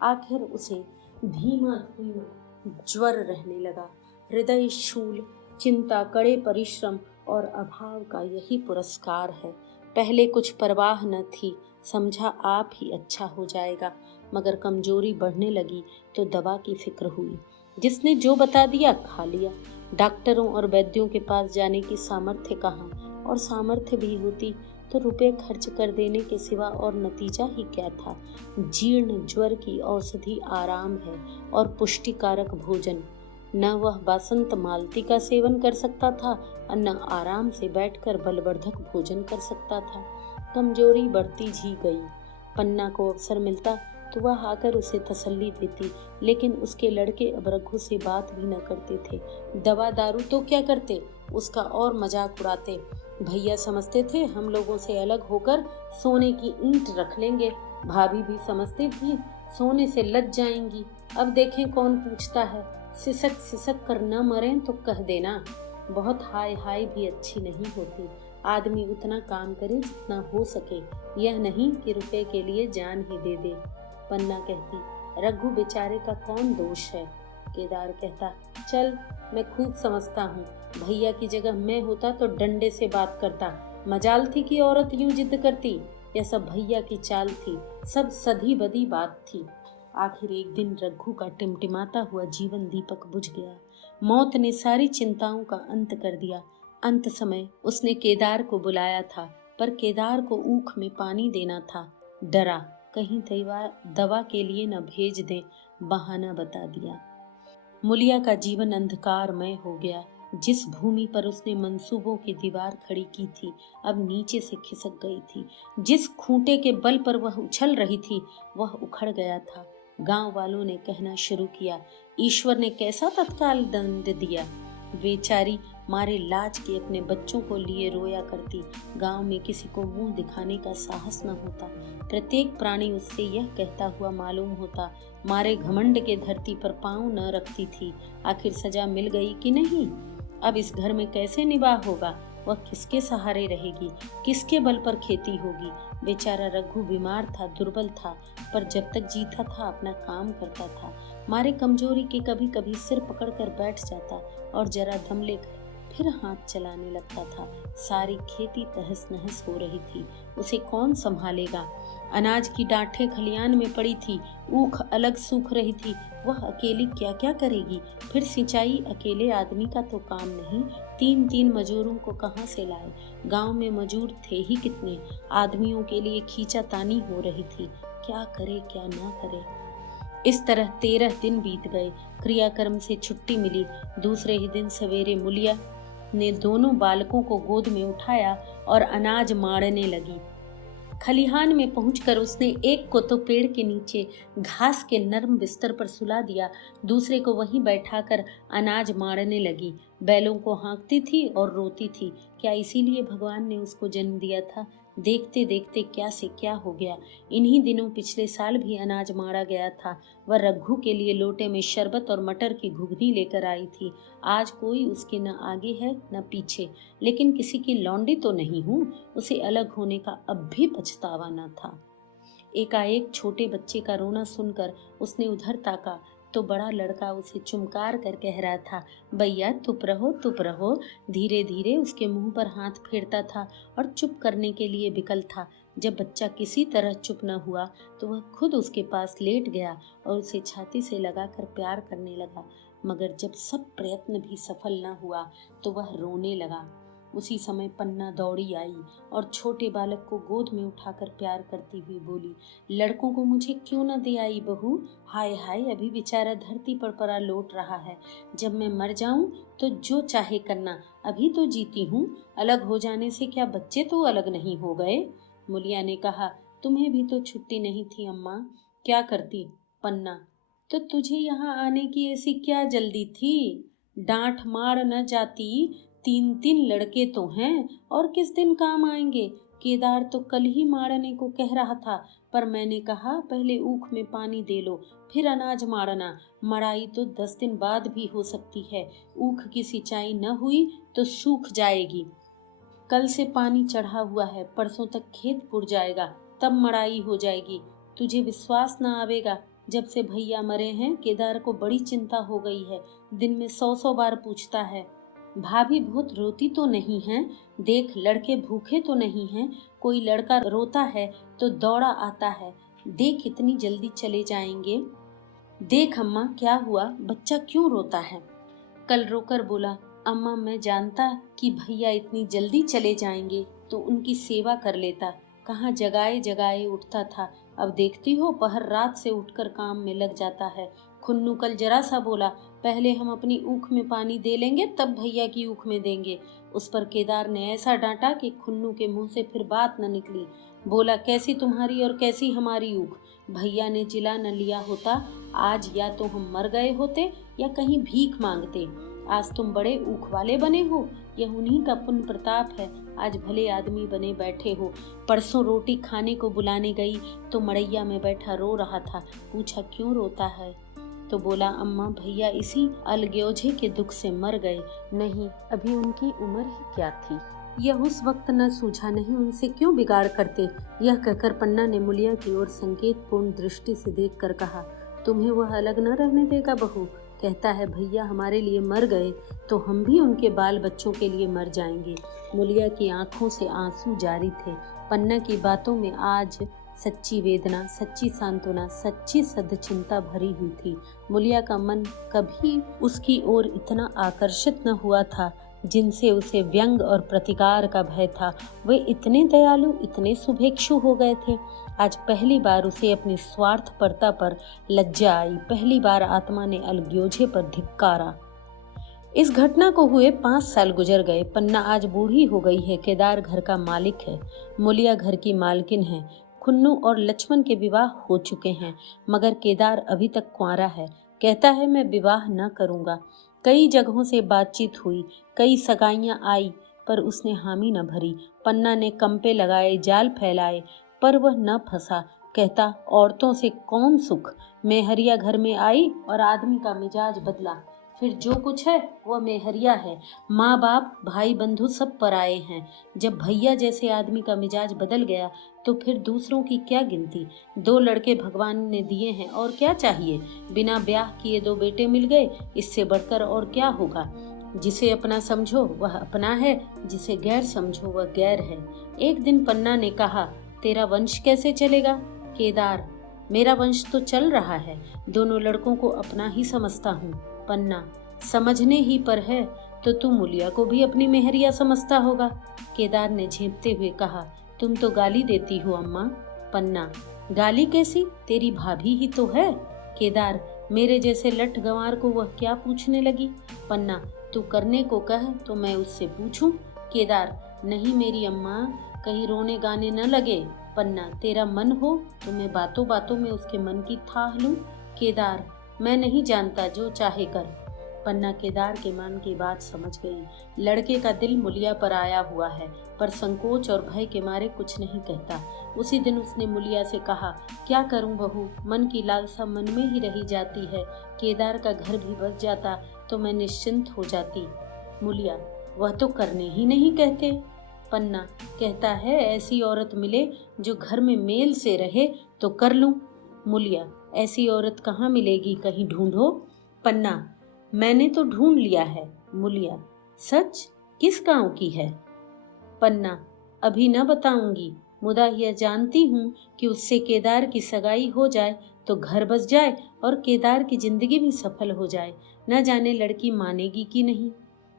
आखिर उसे धीमा धीमा ज्वर रहने लगा। हृदय शूल, चिंता, कड़े परिश्रम और अभाव का यही पुरस्कार है। पहले कुछ परवाह न थी, समझा आप ही अच्छा हो जाएगा, मगर कमजोरी बढ़ने लगी तो दवा की फिक्र हुई। जिसने जो बता दिया खा लिया। डॉक्टरों और वैद्यों के पास जाने की सामर्थ्य कहाँ, और सामर्थ्य भी होती तो रुपए खर्च कर देने के सिवा और नतीजा ही क्या था। जीर्ण ज्वर की औषधि आराम है और पुष्टिकारक भोजन। न वह बासंत मालती का सेवन कर सकता था और न आराम से बैठकर बलवर्धक भोजन कर सकता था। कमजोरी बढ़ती जी गई। पन्ना को अवसर मिलता तो वह आकर उसे तसल्ली देती, लेकिन उसके लड़के अब रघु से बात भी न करते थे। दवा दारू तो क्या करते, उसका और मजाक उड़ाते। भैया समझते थे हम लोगों से अलग होकर सोने की ईंट रख लेंगे। भाभी भी समझती थी सोने से लज जाएंगी। अब देखें कौन पूछता है। सिसक सिसक कर न मरें तो कह देना। बहुत हाय हाय भी अच्छी नहीं होती। आदमी उतना काम करे जितना हो सके, यह नहीं कि रुपए के लिए जान ही दे दे। पन्ना कहती, रघु बेचारे का कौन दोष है। केदार कहता, चल मैं खूब समझता हूँ। भैया की जगह मैं होता तो डंडे से बात करता। मजाल थी कि औरत यूं जिद करती। यह सब भैया की चाल थी, सब सधी बदी बात थी। आखिर एक दिन रघु का टिमटिमाता हुआ जीवन दीपक बुझ गया। मौत ने सारी चिंताओं का अंत कर दिया। अंत समय उसने केदार को बुलाया था, पर केदार को ऊख में पानी देना था। डरा कहीं दवा के लिए न भेज दे, बहाना बता दिया। मुलिया का जीवन अंधकारमय हो गया। जिस भूमि पर उसने मंसूबों की दीवार खड़ी की थी, अब नीचे से खिसक गई थी। जिस खूंटे के बल पर वह उछल रही थी, वह उखड़ गया था। गांव वालों ने कहना शुरू किया, ईश्वर ने कैसा तत्काल दंड दिया। बेचारी मारे लाज के अपने बच्चों को लिए रोया करती। गांव में किसी को मुंह दिखाने का साहस न होता। प्रत्येक प्राणी उससे यह कहता हुआ मालूम होता, मारे घमंड के धरती पर पांव न रखती थी। आखिर सजा मिल गई कि नहीं। अब इस घर में कैसे निवाह होगा। वह किसके सहारे रहेगी, किसके बल पर खेती होगी। बेचारा रघु बीमार था, दुर्बल था, पर जब तक जीता था अपना काम करता था। मारे कमजोरी के कभी कभी सिर पकड़कर बैठ जाता और जरा दम लेकर फिर हाथ चलाने लगता था। सारी खेती तहस नहस हो रही थी, उसे कौन संभालेगा। अनाज की डांठें खलियान में पड़ी थी, ऊख अलग सूख रही थी, वह अकेली क्या क्या करेगी। फिर सिंचाई अकेले आदमी का तो काम नहीं, 3-3 मजूरों को कहाँ से लाए। गांव में मजूर थे ही कितने, आदमियों के लिए खींचातानी हो रही थी, क्या करे क्या ना करे। इस तरह 13 दिन बीत गए। क्रियाक्रम से छुट्टी मिली। दूसरे ही दिन सवेरे मुलिया ने दोनों बालकों को गोद में उठाया और अनाज मारने लगी। खलिहान में पहुंचकर उसने एक को तो पेड़ के नीचे घास के नरम बिस्तर पर सुला दिया, दूसरे को वहीं बैठाकर अनाज मारने लगी। बैलों को हाँकती थी और रोती थी। क्या इसीलिए भगवान ने उसको जन्म दिया था? देखते देखते क्या से क्या हो गया। इन्हीं दिनों पिछले साल भी अनाज मारा गया था। वह रघु के लिए लोटे में शरबत और मटर की घुघनी लेकर आई थी। आज कोई उसके न आगे है न पीछे, लेकिन किसी की लौंडी तो नहीं हूँ। उसे अलग होने का अब भी पछतावा न था। एकाएक छोटे बच्चे का रोना सुनकर उसने उधर ताका तो बड़ा लड़का उसे चुमकार कर कह रहा था, भैया चुप रहो चुप रहो। धीरे धीरे उसके मुंह पर हाथ फेरता था और चुप करने के लिए विकल था। जब बच्चा किसी तरह चुप न हुआ तो वह खुद उसके पास लेट गया और उसे छाती से लगाकर प्यार करने लगा। मगर जब सब प्रयत्न भी सफल न हुआ तो वह रोने लगा। उसी समय पन्ना दौड़ी आई और छोटे बालक को गोद में उठाकर प्यार करती हुई बोली, लड़कों को मुझे क्यों न दे आई बहू? हाय हाय, अभी बेचारा धरती पर पड़ा लौट रहा है। जब मैं मर जाऊं तो जो चाहे करना, अभी तो जीती हूँ। अलग हो जाने से क्या बच्चे तो अलग नहीं हो गए? मुलिया ने कहा, तुम्हें भी तो छुट्टी नहीं थी अम्मा, क्या करती? पन्ना, तो तुझे यहाँ आने की ऐसी क्या जल्दी थी? डांट मार न जाती? 3-3 लड़के तो हैं और किस दिन काम आएंगे। केदार तो कल ही मारने को कह रहा था, पर मैंने कहा पहले ऊख में पानी दे लो फिर अनाज मारना। मड़ाई तो 10 दिन बाद भी हो सकती है। ऊख की सिंचाई न हुई तो सूख जाएगी। कल से पानी चढ़ा हुआ है, परसों तक खेत पुड़ जाएगा, तब मड़ाई हो जाएगी। तुझे विश्वास न आवेगा, जब से भैया मरे हैं केदार को बड़ी चिंता हो गई है। दिन में 100 बार पूछता है, भाभी बहुत रोती तो नहीं है? देख लड़के भूखे तो नहीं हैं? कोई लड़का रोता है तो दौड़ा आता है, देख इतनी जल्दी चले जाएंगे। देख अम्मा क्या हुआ, बच्चा क्यों रोता है? कल रोकर बोला, अम्मा मैं जानता कि भैया इतनी जल्दी चले जाएंगे तो उनकी सेवा कर लेता। कहाँ जगाए जगाए उठता था, अब देखती हो पहर रात से उठकर काम में लग जाता है। खुन्नू कल जरा सा बोला, पहले हम अपनी ऊख में पानी दे लेंगे तब भैया की ऊख में देंगे। उस पर केदार ने ऐसा डांटा कि खुन्नू के मुंह से फिर बात न निकली। बोला, कैसी तुम्हारी और कैसी हमारी ऊख? भैया ने जिला न लिया होता, आज या तो हम मर गए होते या कहीं भीख मांगते। आज तुम बड़े ऊख वाले बने हो, यह उन्हीं का पुण्य प्रताप है। आज भले आदमी बने बैठे हो। परसों रोटी खाने को बुलाने गई तो मड़ैया में बैठा रो रहा था। पूछा क्यों रोता है? तो बोला, अम्मा भैया इसी अलग्योझे के दुख से मर गए। नहीं, अभी उनकी उम्र ही क्या थी। यह उस वक्त न सूझा, नहीं उनसे क्यों बिगाड़ करते। यह कहकर पन्ना ने मुलिया की ओर संकेतपूर्ण दृष्टि से देखकर कहा, तुम्हें वह अलग न रहने देगा बहू। कहता है भैया हमारे लिए मर गए तो हम भी उनके बाल बच्चों के लिए मर जाएंगे। मुलिया की आंखों से आंसू जारी थे। पन्ना की बातों में आज सच्ची वेदना, सच्ची सांत्वना, सच्ची सद्चिंता भरी हुई थी। मुलिया का मन कभी उसकी ओर इतना आकर्षित न हुआ था जिनसे उसे व्यंग और प्रतिकार का भय था। वे इतने दयालु, इतने शुभेक्षु हो गए थे। आज पहली बार उसे अपनी स्वार्थपरता पर लज्जा आई। पहली बार आत्मा ने अलग्योझे पर धिक्कारा। इस घटना को हुए 5 साल गुजर गए। पन्ना आज बूढ़ी हो गई है। केदार घर का मालिक है, मुलिया घर की मालकिन है। खुन्नू और लक्ष्मण के विवाह हो चुके हैं, मगर केदार अभी तक कुंवारा है। कहता है मैं विवाह न करूंगा। कई जगहों से बातचीत हुई, कई सगाइयां आई, पर उसने हामी न भरी। पन्ना ने कंपे लगाए, जाल फैलाए, पर वह न फंसा। कहता औरतों से कौन सुख। मेहरिया घर में आई और आदमी का मिजाज बदला। फिर जो कुछ है वह मेहरिया है। माँ बाप भाई बंधु सब पराए हैं। जब भैया जैसे आदमी का मिजाज बदल गया तो फिर दूसरों की क्या गिनती। 2 लड़के भगवान ने दिए हैं और क्या चाहिए। बिना ब्याह किए 2 बेटे मिल गए, इससे बढ़कर और क्या होगा। जिसे अपना समझो वह अपना है, जिसे गैर समझो वह गैर है। एक दिन पन्ना ने कहा, तेरा वंश कैसे चलेगा? केदार, मेरा वंश तो चल रहा है, दोनों लड़कों को अपना ही समझता हूँ। पन्ना, समझने ही पर है तो तू मुलिया को भी अपनी मेहरिया समझता होगा। केदार ने झेपते हुए कहा, तुम तो गाली देती हो अम्मा। पन्ना, गाली कैसी, तेरी भाभी ही तो है। केदार, मेरे जैसे लठ गंवार को वह क्या पूछने लगी? पन्ना, तू करने को कह तो मैं उससे पूछूं? केदार, नहीं मेरी अम्मा, कहीं रोने गाने न लगे। पन्ना, तेरा मन हो तो मैं बातों बातों में उसके मन की थाह लूं। केदार, मैं नहीं जानता, जो चाहे कर। पन्ना केदार के मन की बात समझ गई। लड़के का दिल मुलिया पर आया हुआ है, पर संकोच और भय के मारे कुछ नहीं कहता। उसी दिन उसने मुलिया से कहा, क्या करूं बहू, मन की लालसा मन में ही रही जाती है। केदार का घर भी बस जाता तो मैं निश्चिंत हो जाती। मुलिया, वह तो करने ही नहीं कहते। पन्ना, कहता है ऐसी औरत मिले जो घर में मेल से रहे तो कर लूं। मुलिया, ऐसी औरत कहाँ मिलेगी, कहीं ढूंढो। पन्ना, मैंने तो ढूंढ लिया है। मुलिया, सच, किस गांव की है? पन्ना, अभी न बताऊंगी, मुदा यह जानती हूँ कि उससे केदार की सगाई हो जाए तो घर बस जाए और केदार की जिंदगी भी सफल हो जाए। न जाने लड़की मानेगी कि नहीं।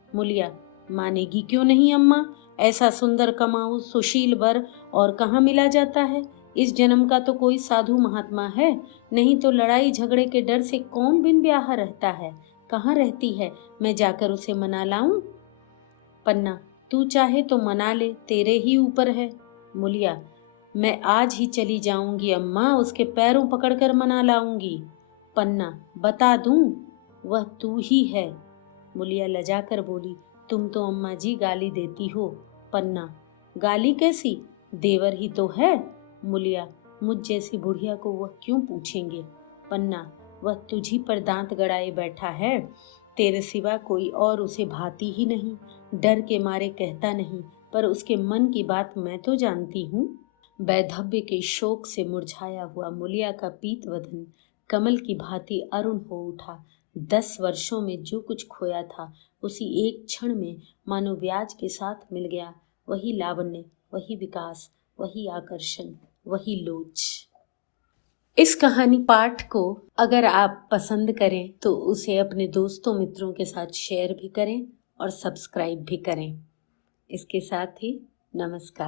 मुलिया, मानेगी क्यों नहीं अम्मा, ऐसा सुंदर कमाऊ सुशील वर और कहाँ मिला जाता है। इस जन्म का तो कोई साधु महात्मा है, नहीं तो लड़ाई झगड़े के डर से कौन बिन ब्याह रहता है। कहाँ रहती है, मैं जाकर उसे मना लाऊं? पन्ना, तू चाहे तो मना ले, तेरे ही ऊपर है। मुलिया, मैं आज ही चली जाऊंगी अम्मा, उसके पैरों पकड़कर मना लाऊंगी। पन्ना, बता दूं, वह तू ही है। मुलिया लजाकर बोली, तुम तो अम्मा जी गाली देती हो। पन्ना, गाली कैसी, देवर ही तो है। मुलिया, मुझ जैसी बुढ़िया को वह क्यों पूछेंगे। पन्ना, वह तुझी पर दांत गड़ाए बैठा है, तेरे सिवा कोई और उसे भाती ही नहीं। डर के मारे कहता नहीं, पर उसके मन की बात मैं तो जानती हूँ। वैधव्य के शोक से मुरझाया हुआ मुलिया का पीत वदन कमल की भांति अरुण हो उठा। 10 वर्षों में जो कुछ खोया था, उसी एक क्षण में मानो ब्याज के साथ मिल गया। वही लावण्य, वही विकास, वही आकर्षण, वही लोच। इस कहानी पाठ को अगर आप पसंद करें तो उसे अपने दोस्तों मित्रों के साथ शेयर भी करें और सब्सक्राइब भी करें। इसके साथ ही नमस्कार।